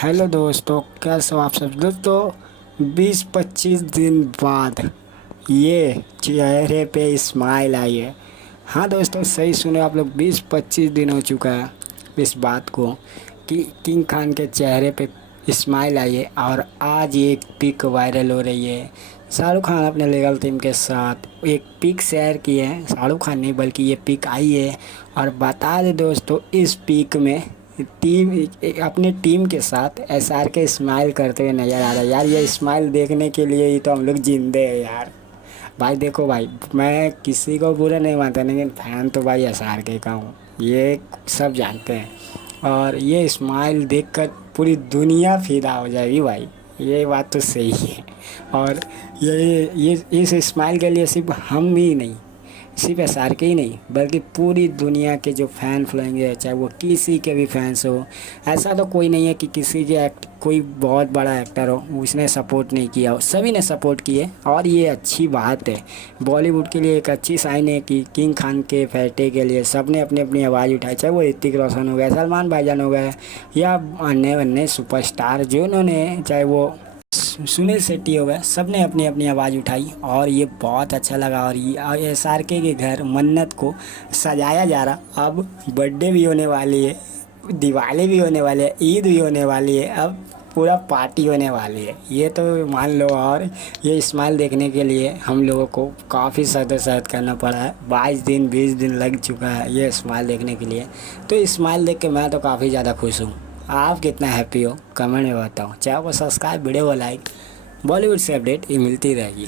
Hello दोस्तों, कैसे हो आप सब दोस्तों। 20-25 दिन बाद ये चेहरे पे स्माइल आई है। हाँ दोस्तों, सही सुने आप लोग, 20-25 दिन हो चुका है इस बात को कि किंग खान के चेहरे पे स्माइल आई है। और आज ये एक पिक वायरल हो रही है। शाहरुख खान अपने लीगल टीम के साथ एक पिक शेयर किए हैं। शाहरुख खान नहीं बल्कि ये पिक आई है। और बता दें दोस्तों, इस पिक में टीम अपने टीम के साथ एसआर के स्माइल करते हुए नज़र आ रहा है। यार ये स्माइल देखने के लिए ही तो हम लोग जिंदे हैं यार। भाई देखो भाई, मैं किसी को बुरा नहीं मानता, लेकिन फ़ैन तो भाई एसआर के का हूँ, ये सब जानते हैं। और ये स्माइल देखकर पूरी दुनिया फिदा हो जाएगी भाई, ये बात तो सही है। और ये इस स्माइल के लिए सिर्फ हम ही नहीं, सिर्फ एसआर के ही नहीं बल्कि पूरी दुनिया के जो फ़ैन फॉलोइंग है, चाहे वो किसी के भी फैंस हो। ऐसा तो कोई नहीं है कि किसी के कोई बहुत बड़ा एक्टर हो उसने सपोर्ट नहीं किया हो, सभी ने सपोर्ट किए। और ये अच्छी बात है, बॉलीवुड के लिए एक अच्छी साइन है कि किंग खान के फैटे के लिए सब ने अपनी अपनी आवाज़ उठाई। चाहे वो ऋतिक रोशन हो गए, सलमान भाईजान हो गए, या अन्य अन्य सुपरस्टार जो उन्होंने, चाहे वो सुनील शेट्टी हो गए, सब ने अपनी अपनी आवाज़ उठाई। और ये बहुत अच्छा लगा। और ये एसआरके के घर मन्नत को सजाया जा रहा। अब बर्थडे भी होने वाली है, दिवाली भी होने वाली है, ईद भी होने वाली है, अब पूरा पार्टी होने वाली है, ये तो मान लो। और ये स्माइल देखने के लिए हम लोगों को काफ़ी सख्त करना पड़ा है। 22 दिन 20 दिन लग चुका है ये स्माइल देखने के लिए। तो स्माइल देख के मैं तो काफ़ी ज़्यादा खुश हूँ। आप कितना हैप्पी हो कमेंट में बताओ। चाहे वो सब्सक्राइब, वीडियो को लाइक। बॉलीवुड से अपडेट ये मिलती रहेगी।